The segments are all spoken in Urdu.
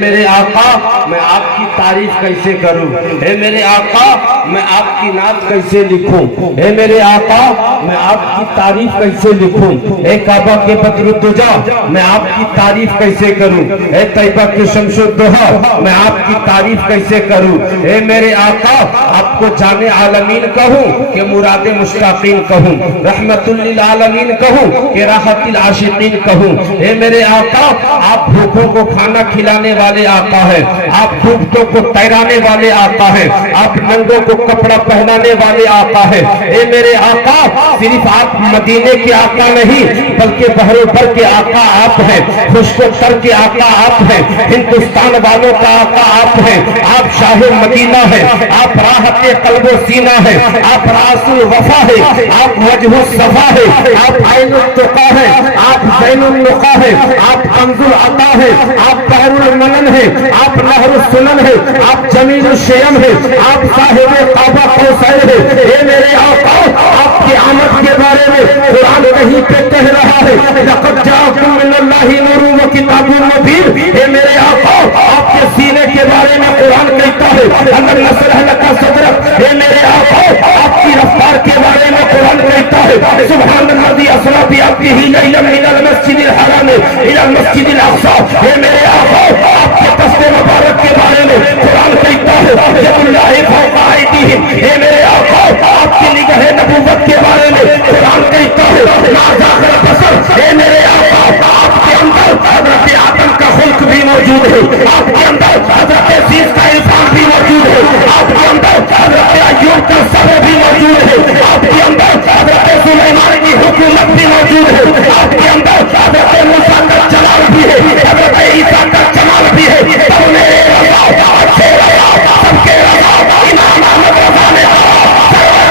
میرے آقا میں آپ کی تعریف کیسے کروں، اے میرے آقا میں آپ کی نعت کیسے لکھوں، اے میرے آقا میں آپ کی تعریف کیسے لکھوں، اے کعبہ کے بدر الدجا میں آپ کی تعریف کیسے کروں، اے طیبہ کے شمس الضحا میں آپ کی تعریف کیسے کروں، اے میرے آقا آپ کو جان عالمین کہوں کہ مراد مشتاقین کہوں، رحمت للعالمین کہوں کہ راحت العاشقین کہوں، اے میرے آقا آپ بھوکوں کو کھانا کھلانے والے آقا ہے، آپ ڈوبتوں کو تیرانے والے آقا ہے، آپ ننگوں کو کپڑا پہنانے والے آقا ہے، اے میرے آقا صرف آپ مدینے کے آقا نہیں بلکہ بحر و بر کے آقا آپ ہیں، خشک و تر کے آقا آپ ہیں، ہندوستان والوں کا آقا آپ ہیں، آپ شاہ مدینہ ہیں، آپ راحت قلب و سینہ ہیں، آپ راس الوفا ہیں، آپ وجہ الصفا ہیں، آپ عین التقا ہیں، آپ زین النقا ہیں، آپ کنز العطا ہیں، آپ بحر المنن ہیں، آپ نہر السنن ہیں، آپ جمیل الشیم ہیں، آپ صاحب قعبہ قوسین ہیں، اے میرے آقا آپ کی آمد کے بارے میں قرآن کہیں پہ کہہ رہا ہے لقد جاءکم من اللہ نور و کتاب مبین، اے میرے آقا آپ کے سینے کے بارے میں قرآن کہتا ہے اگر نصرح لک صدرک، اے میرے آقا آپ کی رفتار کے بارے میں قرآن کہتا ہے سبحان الذی اسری بعبدہ لیلا من المسجد الحرام الی المسجد الاقصی، اے میرے آقا آپ کے دست مبارک کے بارے میں قرآن کہتا ہے ید اللہ فوق ایدیہم، اے میرے آقا آپ کی نگاہ نبوت کے بارے میں قرآن کہتا ہے ما زاغ البصر، اے میرے آقا آپ کے اندر حضرت آدم کا خلق بھی موجود ہے، آپ کے اندر حضرت عزیز کا عرفان بھی موجود ہے، آپ کے اندر حضرت ایوب کا صبر بھی موجود ہے، آپ کے اندر حضرت سلیمان کی حکومت بھی موجود ہے، آپ کے اندر حضرت موسیٰ کا جلال بھی ہے، حضرت عیسیٰ کا جمال بھی ہے، تو میرے رضا اچھے رضا سب کے رضا امام احمد رضا نے کہا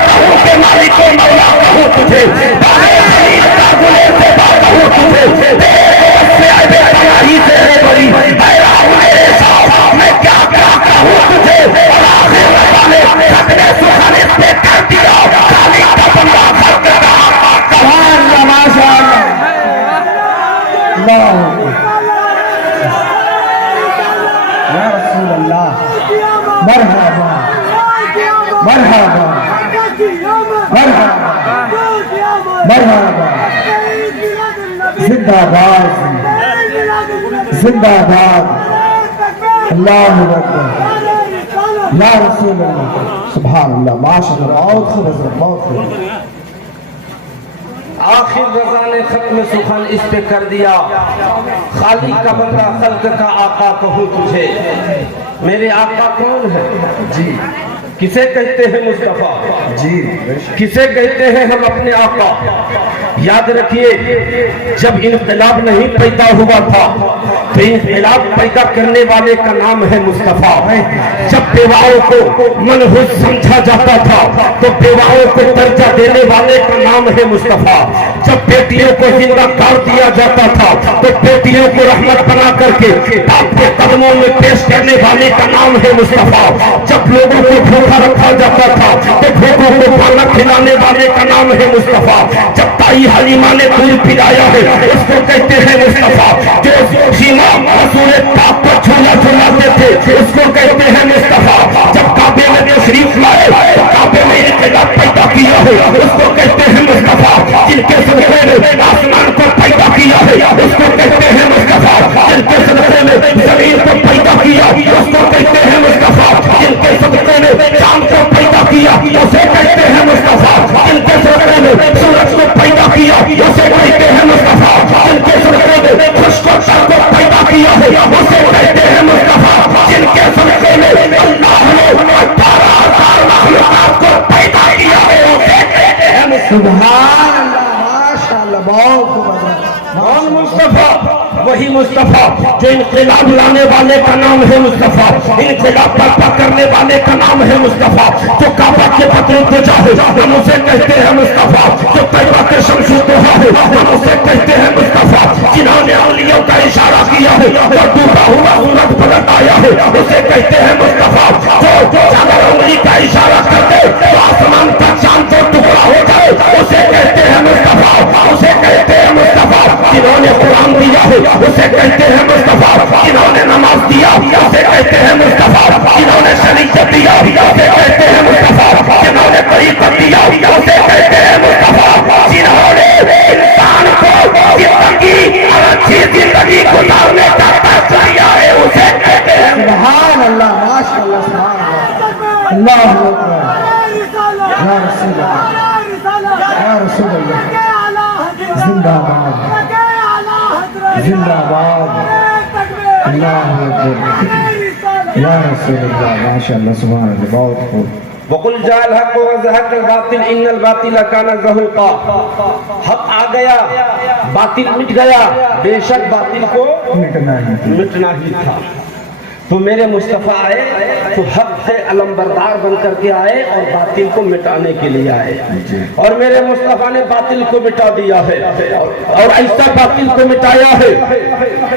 کہوں کہ مالک و مولا کہوں تجھے، باہر خلیل کا گلے سے با کہوں تجھے، تیرے قدس سے عیب تمہاری سے ہے بری، اے راہ میرے صاحب میں کیا کہوں تجھے، اور آخر رضا نے ختم سخن اس پہ کر دیا خالق کا بندہ خلق کا سبحان اللہ ماشاء اللہ یا رسول اللہ مرحبا مرحبا مرحبا مرحبا زندہ باد زندہ باد اللہ اکبر یا رسول اللہ سبحان اللہ ماشاء اللہ بہت خوب بہت خوب آخر رضا نے ختم سخن اس پہ کر دیا خالق کا بندہ خلق کا آقا کہوں تجھے، میرے آقا کون ہے جی، کسے کہتے ہیں مصطفیٰ جی، کسے کہتے ہیں ہم اپنے آقا، یاد رکھیے جب انقلاب نہیں پیدا ہوا تھا تو انقلاب پیدا کرنے والے کا نام ہے مصطفیٰ، جب بیواؤں کو منحوس سمجھا جاتا تھا تو بیواؤں کو درجہ دینے والے کا نام ہے مصطفیٰ، جب بیٹیوں کو زندہ کر دیا جاتا تھا تو بیٹیوں کو رحمت بنا کر کے باپ کے قدموں میں پیش کرنے والے کا نام ہے مصطفیٰ، جب لوگوں کو بھوکا رکھا جاتا تھا تو بھوکوں کو کھانا کھلانے والے کا نام ہے مصطفیٰ، جب تائی حلیمہ نے دودھ پلایا ہے اس کو کہتے ہیں مصطفیٰ، جو سیما رسول پاک پر جھولا جھولاتے تھے اس کو کہتے ہیں مصطفیٰ، جب کعبے میں تشریف لائے تو کعبے میں انقلاب پیدا کیا ہے اس کو کہتے ہیں مصطفیٰ، جن کے صدقے میں آسمان کو پیدا کیا ہے اس کو کہتے ہیں مصطفیٰ، جن کے صدقے میں زمین کو پیدا کیا اس کو کہتے ہیں مصطفیٰ، جن کے صدقے میں چاند کو پیدا کیا اسے کہتے ہیں مصطفیٰ، جن کے صدقے میں سورج کو پیدا کیا اسے کہتے ہیں مصطفیٰ، جن کے صدقے میں خشک و تر کو پیدا کیا ہے اسے کہتے ہیں مصطفیٰ، جن کے صدقے میں اللہ نے 18,000 مخلوقات کو پیدا کیا ہے اسے کہتے ہیں سبحان اللہ ماشاء اللہ بہت کون مصطفیٰ، وہی مصطفیٰ جو انقلاب لانے والے کا نام ہے مصطفیٰ، انقلاب برپا کرنے والے کا نام ہے مصطفیٰ، جو کعبہ کے بدر الدجا ہے ہم اسے کہتے ہیں مصطفیٰ، جو طیبہ کے شمس الضحا ہے ہم اسے کہتے ہیں مصطفیٰ، جنہوں نے اولیاء کا اشارہ کیا ہے اور ڈوبا ہوا سورج پلٹ آیا ہے اسے کہتے ہیں مصطفیٰ، جو اگر انگلی کا اشارہ کرتے تو آسمان کا چاند تو ٹکڑا ہو جائے اسے کہتے ہیں مصطفیٰ، اسے کہتے ہیں مصطفیٰ، جنہوں نے قرآن دیا ہے اسے کہتے ہیں مصطفیٰ، جنہوں نے نماز دیا کہتے ہیں مصطفیٰ جنہوں نے شریعت دیا اسے کہتے ہیں مصطفیٰ جنہوں نے طریقت دیا اسے کہتے ہیں مصطفیٰ جنہوں نے انسان کو زندگی اور اچھی زندگی گزارنے کا طرز دیا ہے اسے کہتے ہیں سبحان اللہ ماشاء اللہ سبحان اللہ اللہ اکبر یا رسول اللہ یا رسول اللہ زندہ باد زندہ باد اللہ اکبر یا رسول اللہ ماشاء اللہ سبحان اللہ بہت خوب وَقُلْ جَاءَ الْحَقُّ وَزَهَقَ الْبَاطِلُ إِنَّ الْبَاطِلَ كَانَ زَهُوقًا حق آ گیا باطل مٹ گیا بے شک باطل کو مٹنا ہی تھا تو میرے مصطفیٰ آئے تو حق سے علمبردار بن کر کے آئے اور باطل کو مٹانے کے لیے آئے اور میرے مصطفیٰ نے باطل کو مٹا دیا ہے اور ایسا باطل کو مٹایا ہے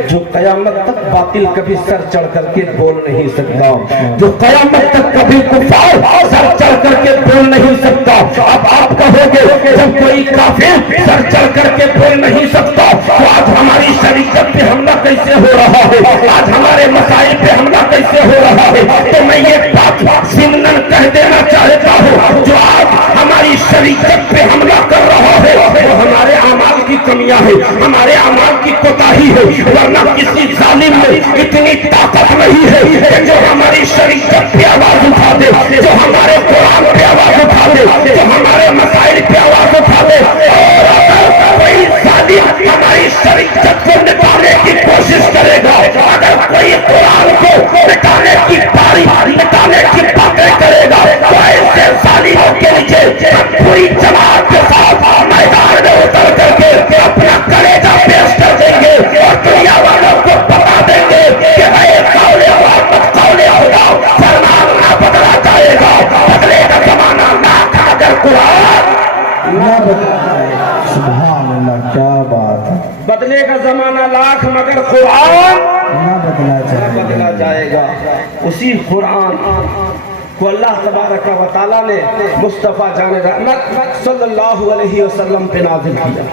جو قیامت تک باطل کبھی سر چڑھ کر کے بول نہیں سکتا جو قیامت تک کبھی کفار سر چڑھ کر کے بول نہیں سکتا اب آپ کہو گے جب کوئی کافر سر چڑھ کر کے بول نہیں سکتا تو آج ہماری شریعت پہ حملہ کیسے ہو رہا ہے آج ہمارے مسائل پہ حملہ کیسے ہو رہا ہے تو میں یہ بات ضمناً کہہ دینا چاہتا ہوں جو آج ہماری شریعت پہ حملہ کر رہا ہے وہ ہمارے اعمال کی کمیاں ہیں ہمارے اعمال کی کوتاہی ہے ورنہ کسی ظالم میں اتنی طاقت نہیں ہے کہ جو ہماری شریعت پہ آواز اٹھا دے جو ہمارے قرآن پہ آواز اٹھا دے جو ہمارے مسائل پہ آواز اٹھا دے اور اگر کوئی ظالم ہماری شریعت کو مٹانے کی کوشش کرے گا اگر کوئی قرآن کو مٹانے کی مٹانے کی باتیں کرے گا تو ایسے ظالموں کے لیے پوری جماعت کے ساتھ میدان میں اتر کر کے اپنا کلیجہ پیش کر دیں گے اور دنیا والوں کو بتا دیں گے کہ اے قول خدا فرمان نہ بدلا جائے گا بدلے کا زمانہ لاکھ اگر قرآن نہ بدلا سبحان اللہ کیا بات ہے بدلے کا زمانہ لاکھ مگر قرآن نہ بدلا جائے گا اسی قرآن کو اللہ تبارک و تعالیٰ نے مصطفیٰ جان رحمت صلی اللہ علیہ وسلم پہ نازل کیا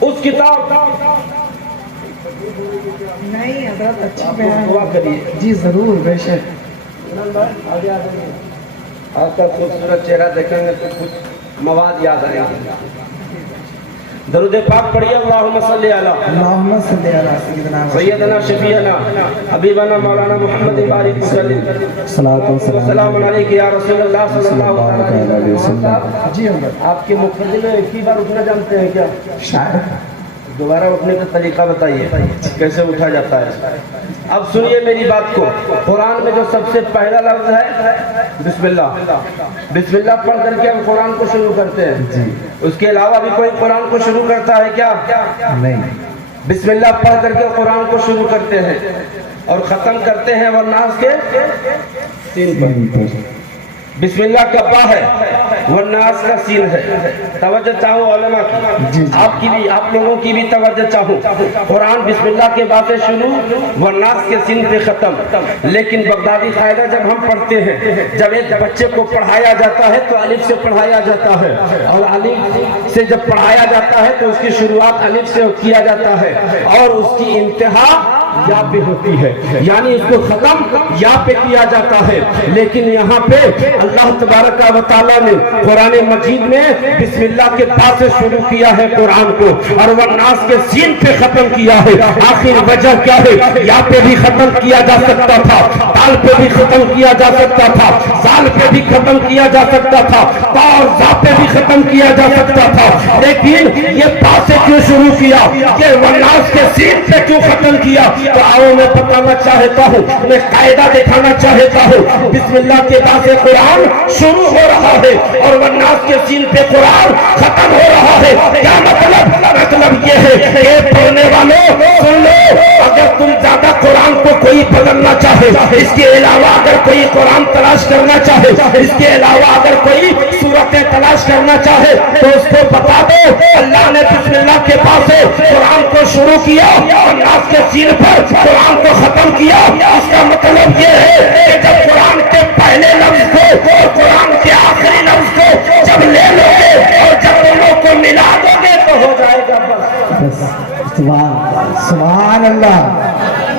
اس کتاب نہیں حضرت اچھی بیان دعا کریے جی ضرور بے شک آپ کا خوبصورت چہرہ دیکھیں گے تو کچھ مواد یاد آئے گا درود پاک پڑھیے اللہم صلی علی اللہم صلی علی سیدنا سیدنا شفیعنا حبیبنا مولانا محمد بارک وسلم صلاۃ و سلام علیک یا رسول اللہ صلی اللہ علیہ وسلم جی حضرت آپ کے مقدمے میں ایک ہی بار اٹھنا جانتے ہیں کیا شاید دوبارہ اٹھنے کا طریقہ بتائیے کیسے اٹھا جاتا ہے اب سنیے میری بات کو قرآن میں جو سب سے پہلا لفظ ہے بسم اللہ پڑھ کر کے ہم قرآن کو شروع کرتے ہیں اس کے علاوہ بھی کوئی قرآن کو شروع کرتا ہے کیا نہیں بسم اللہ پڑھ کر کے قرآن کو شروع کرتے ہیں اور ختم کرتے ہیں والناس کے سین پر بسم اللہ کا با ہے والناس کا سین ہے توجہ چاہوں علماء کی آپ کی بھی آپ لوگوں کی بھی توجہ چاہوں قرآن بسم اللہ کے بعد سے شروع والناس کے سین پہ ختم لیکن بغدادی قاعدہ جب ہم پڑھتے ہیں جب ایک بچے کو پڑھایا جاتا ہے تو الف سے پڑھایا جاتا ہے اور الف سے جب پڑھایا جاتا ہے تو اس کی شروعات الف سے کیا جاتا ہے اور اس کی انتہا یا پہ ہوتی ہے یعنی اس کو ختم یا پہ کیا جاتا ہے لیکن یہاں پہ اللہ تبارک و تعالیٰ نے قرآن مجید میں بسم اللہ کے پاس سے شروع کیا ہے قرآن کو اور والناس کے سین پہ ختم کیا ہے آخر وجہ کیا ہے یا پہ بھی ختم کیا جا سکتا تھا تال پہ بھی ختم کیا جا سکتا تھا سال پہ بھی ختم کیا جا سکتا تھا تا اور زا پہ بھی ختم کیا جا سکتا تھا لیکن یہ پاس سے کیوں شروع کیا یہ والناس کے سین پہ کیوں ختم کیا تو آؤ میں بتانا چاہتا ہوں میں قاعدہ دکھانا چاہتا ہوں بسم اللہ کے بعد سے قرآن شروع ہو رہا ہے اور والناس کے سین پہ قرآن ختم ہو رہا ہے کیا مطلب یہ ہے کہ پڑھنے والوں سن لو اگر تم زیادہ قرآن کو کوئی بدلنا چاہے اس کے علاوہ اگر کوئی قرآن تلاش کرنا چاہے اس کے علاوہ اگر کوئی صورتیں تلاش کرنا چاہے تو اس کو بتا دو اللہ نے بسم اللہ کے پاس سے قرآن کو شروع کیا والناس کے سین پر قرآن کو ختم کیا اس کا مطلب یہ ہے کہ جب قرآن کے پہلے لفظ کو اور قرآن کے آخری لفظ کو جب لے لو گے اور جب دونوں کو ملا دو گے تو ہو جائے گا بس سبحان اللہ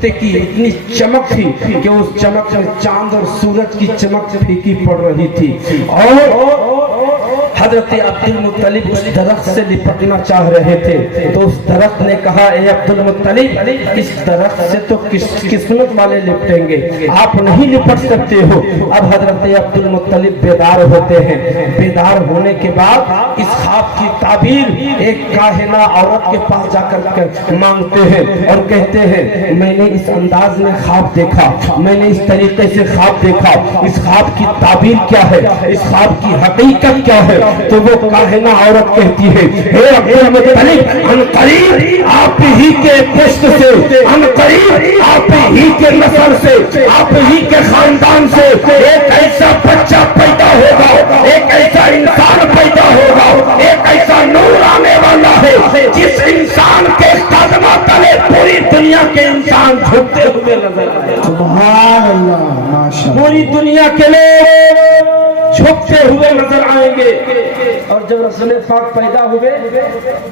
پتے کی اتنی چمک تھی کہ اس چمک میں چاند اور سورج کی چمک پھیکی پڑ رہی تھی، اور حضرت عبد المطلب اس درخت سے لپٹنا چاہ رہے تھے تو اس درخت نے کہا اے عبد المطلب اس درخت سے تو قسمت والے لپٹیں گے، آپ نہیں لپٹ سکتے ہو۔ اب حضرت عبد المطلب بیدار ہوتے ہیں، بیدار ہونے کے بعد اس خواب کی تعبیر ایک کاہنہ عورت کے پاس جا کر مانگتے ہیں اور کہتے ہیں میں نے اس انداز میں خواب دیکھا، میں نے اس طریقے سے خواب دیکھا، اس خواب کی تعبیر کیا ہے، اس خواب کی حقیقت کیا ہے؟ تو وہ کاہنہ عورت کہتی ہے اے عبد المطلب ان قریب آپ ہی کے پشت سے، ان قریب آپ ہی کے نسل سے، آپ ہی کے خاندان سے ایک ایسا بچہ پیدا ہوگا، ایک ایسا انسان پیدا ہوگا، ایک ایسا نور آنے والا ہے جس انسان کے قدموں تلے پوری دنیا کے انسان جھکتے ہوئے نظر آئے۔ سبحان اللہ، ماشاءاللہ، پوری دنیا کے لوگ جھکتے ہوئے نظر آئیں گے، اور جب رسول پاک پیدا ہوئے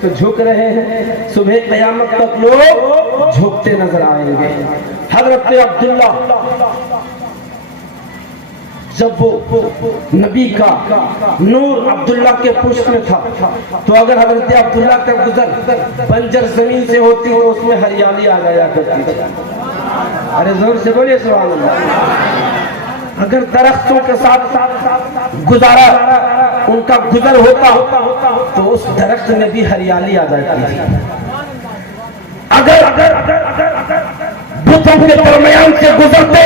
تو جھک رہے ہیں، صبح قیامت تک لوگ جھکتے نظر آئیں گے۔ حضرت عبداللہ جب وہ نبی کا نور عبداللہ کے پشت میں تھا تو اگر حضرت عبداللہ کا گزر بنجر زمین سے ہوتی تو اس میں ہریالی آ جایا کرتی تھی۔ ارے زور سے بولیے سبحان اللہ۔ اگر درختوں کے ساتھ گزارا ان کا گزر ہوتا تو اس درخت میں بھی ہریالی آ جاتی تھی۔ اگر بتوں کے درمیان سے گزرتے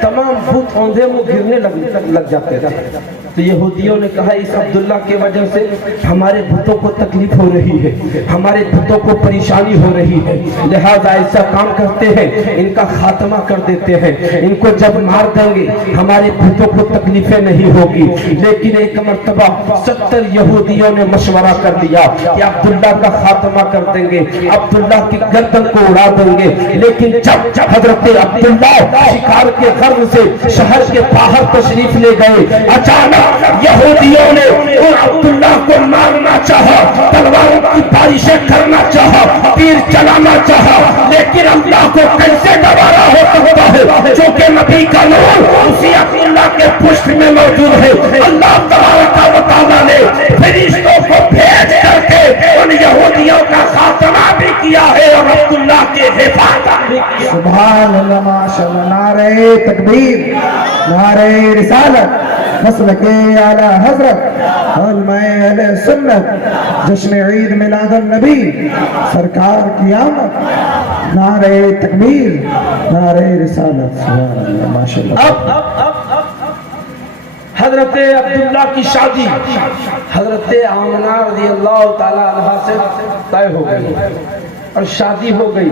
تمام بت اوندھے منہ گرنے لگ جاتے تھے۔ تو یہودیوں نے کہا اس عبداللہ کی وجہ سے ہمارے بتوں کو تکلیف ہو رہی ہے، ہمارے بتوں کو پریشانی ہو رہی ہے، لہذا ایسا کام کرتے ہیں ان کا خاتمہ کر دیتے ہیں، ان کو جب مار دیں گے ہمارے بتوں کو تکلیفیں نہیں ہوگی۔ لیکن ایک مرتبہ 70 یہودیوں نے مشورہ کر لیا کہ عبداللہ کا خاتمہ کر دیں گے، عبداللہ کی گردن کو اڑا دیں گے۔ لیکن جب حضرت عبداللہ شکار کے غرض سے شہر کے باہر تشریف لے گئے، اچانک یہودیوں نے ان عبداللہ کو مارنا چاہا، تلواروں کی بارشیں کرنا چاہا، تیر چلانا چاہا، لیکن اللہ کو کیسے گوارا ہو سکتا ہے؟ چونکہ نبی کا نور اسی عبداللہ کے پشت میں موجود ہے۔ اللہ تبارک و تعالیٰ نے فرشتوں کو بھیج کر کے ان یہودیوں کا خاتمہ بھی کیا ہے اور عبداللہ کے حفاظت بھی کیا۔ سبحان اللہ، ماشاءاللہ، نعرہ تکبیر، نعرہ رسالت، مسلک اعلی حضرت، علماء اہل سنت، جشن عید میلاد النبی، سرکار کی آمد، نعرہ تکبیر، نعرہ رسالت، سبحان اللہ، ماشاءاللہ۔ اب حضرت عبداللہ کی شادی حضرت آمنہ رضی اللہ تعالی عنہ سے طے ہو گئی اور شادی ہو گئی۔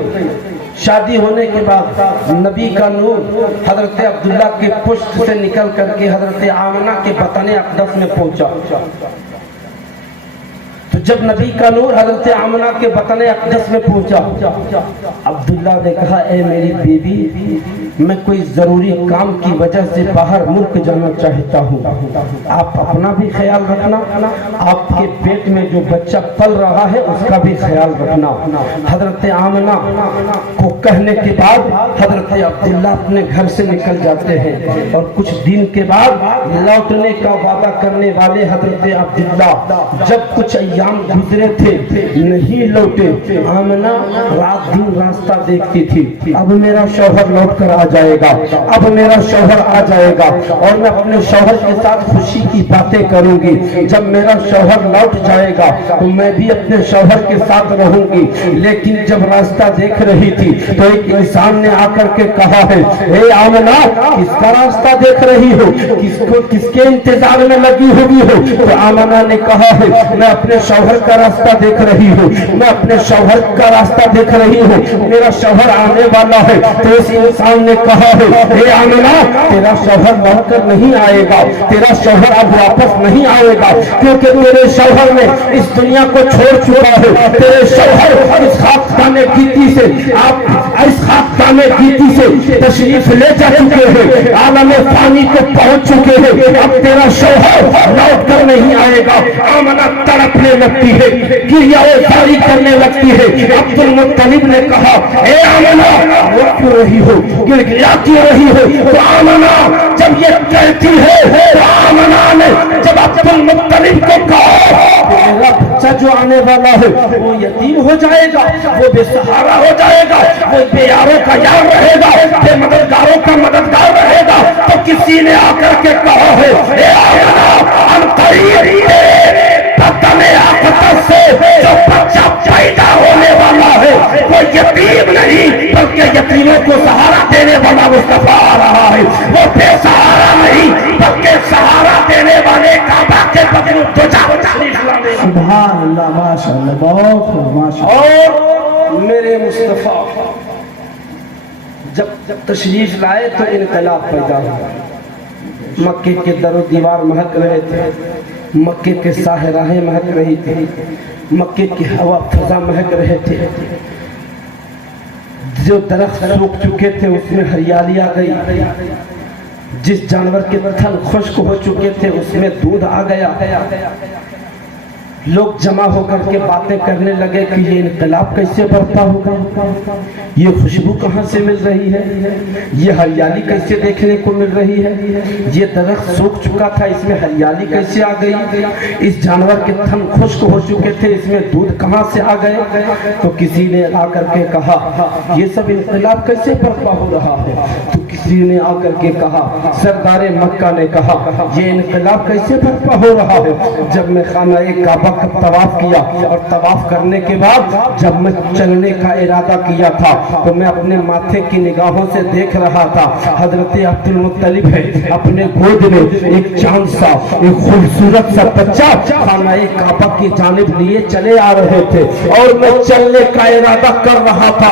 شادی ہونے کے بعد نبی کا نور حضرت عبداللہ کے پشت سے نکل کر کے حضرت آمنہ کے بطن اقدس میں پہنچا۔ تو جب نبی کا نور حضرت آمنہ کے بطن اقدس میں پہنچا، عبداللہ نے کہا اے میری بیوی میں کوئی ضروری کام کی وجہ سے باہر ملک جانا چاہتا ہوں، آپ اپنا بھی خیال رکھنا، آپ کے پیٹ میں جو بچہ پل رہا ہے اس کا بھی خیال رکھنا۔ حضرت آمنہ کو کہنے کے بعد حضرت عبداللہ اپنے گھر سے نکل جاتے ہیں اور کچھ دن کے بعد لوٹنے کا وعدہ کرنے والے حضرت عبداللہ جب کچھ ایام گزرے تھے نہیں لوٹے، آمنہ رات دن راستہ دیکھتی تھی، اب میرا شوہر لوٹ کر آ جائے گا، اب میرا شوہر آ جائے گا اور میں اپنے شوہر کے ساتھ خوشی کی باتیں کروں گی، جب میرا شوہر لوٹ جائے گا تو میں بھی اپنے شوہر کے ساتھ رہوں گی۔ لیکن جب راستہ دیکھ رہی تھی تو ایک انسان نے آ کر کے کہا ہے اے آمنہ کس کا راستہ دیکھ رہی ہو، کس کے انتظار میں لگی ہوئی ہو؟ تو آمنہ نے کہا ہے میں اپنے شوہر کا راستہ دیکھ رہی ہوں، میں اپنے شوہر کا راستہ دیکھ رہی ہوں، میرا شوہر آنے والا ہے۔ تو اس انسان نے کہا ہے اے آمنہ تیرا شوہر لوٹ کر نہیں آئے گا، تیرا شوہر اب واپس نہیں آئے گا، کیونکہ تیرے شوہر نے اس دنیا کو چھوڑ چکا ہے، تیرے شوہر اس خاکدان گیتی سے اس خاکدان گیتی سے تشریف لے جا چکے ہیں، عالم فانی کو پہنچ چکے ہیں، اب تیرا شوہر لوٹ کر نہیں آئے گا، آمنہ تڑپنے لگتی ہے، گریہ زاری کرنے لگتی ہے۔ عبد المطلب نے کہا اے آمنہ رو کیوں رہی ہو، گڑگڑا کیوں رہی ہو؟ تو آمنہ جب یہ کہتی ہے تو آمنہ نے جب عبد المطلب کو کہا میرا بچہ جو آنے والا ہے وہ یتیم ہو جائے گا، وہ بے سہارا ہو جائے گا، وہ بے یاروں کا یار رہے گا، بے مددگاروں کا مددگار رہے گا، تو کسی نے آ کر کے کہا ہے اے آمنہ ہم قریب بدن آفتہ سے جو بچہ پیدا ہونے والا ہے وہ یتیم نہیں بلکہ یتیموں کو سہارا دینے والا مصطفیٰ آ رہا ہے، وہ بے سہارا نہیں بلکہ سہارا دینے والے کعبہ کے بدن دجا تشریف لانے والا۔ سبحان اللہ، ماشاء اللہ، بہت خوب، ماشاء اللہ۔ اور میرے مصطفیٰ جب تشریف لائے تو انقلاب پیدا ہوا، مکے کے در و دیوار مہک رہے تھے، مکے کے ساحراہیں مہک رہی تھی، مکے کی ہوا فضا مہک رہے تھے، جو درخت سوکھ چکے تھے اس میں ہریالی آ گئی، جس جانور کے تھن خشک ہو چکے تھے اس میں دودھ آ گیا، لوگ جمع ہو کر کے باتیں کرنے لگے کہ یہ انقلاب کیسے برپا ہوگا، یہ خوشبو کہاں سے مل رہی ہے، یہ ہریالی کیسے دیکھنے کو مل رہی ہے، یہ درخت سوکھ چکا تھا اس میں ہریالی کیسے آ گئی، اس جانور کے تھن خشک ہو چکے تھے اس میں دودھ کہاں سے آ گئے۔ تو کسی نے آ کر کے کہا یہ سب انقلاب کیسے برپا ہو رہا ہے، تو کسی نے آ کر کے کہا، سردار مکہ نے کہا یہ انقلاب کیسے برپا ہو رہا ہے، جب میں خانہ کعبہ کا طواف کیا اور طواف کرنے کے بعد جب میں چلنے کا ارادہ کیا تھا تو میں اپنے ماتھے کی نگاہوں سے دیکھ رہا تھا حضرت عبد المطلب ہے اپنے گود میں ایک چاند سا ایک خوبصورت سا بچہ خانہ کعبہ کی جانب لیے چلے آ رہے تھے اور میں چلنے کا ارادہ کر رہا تھا۔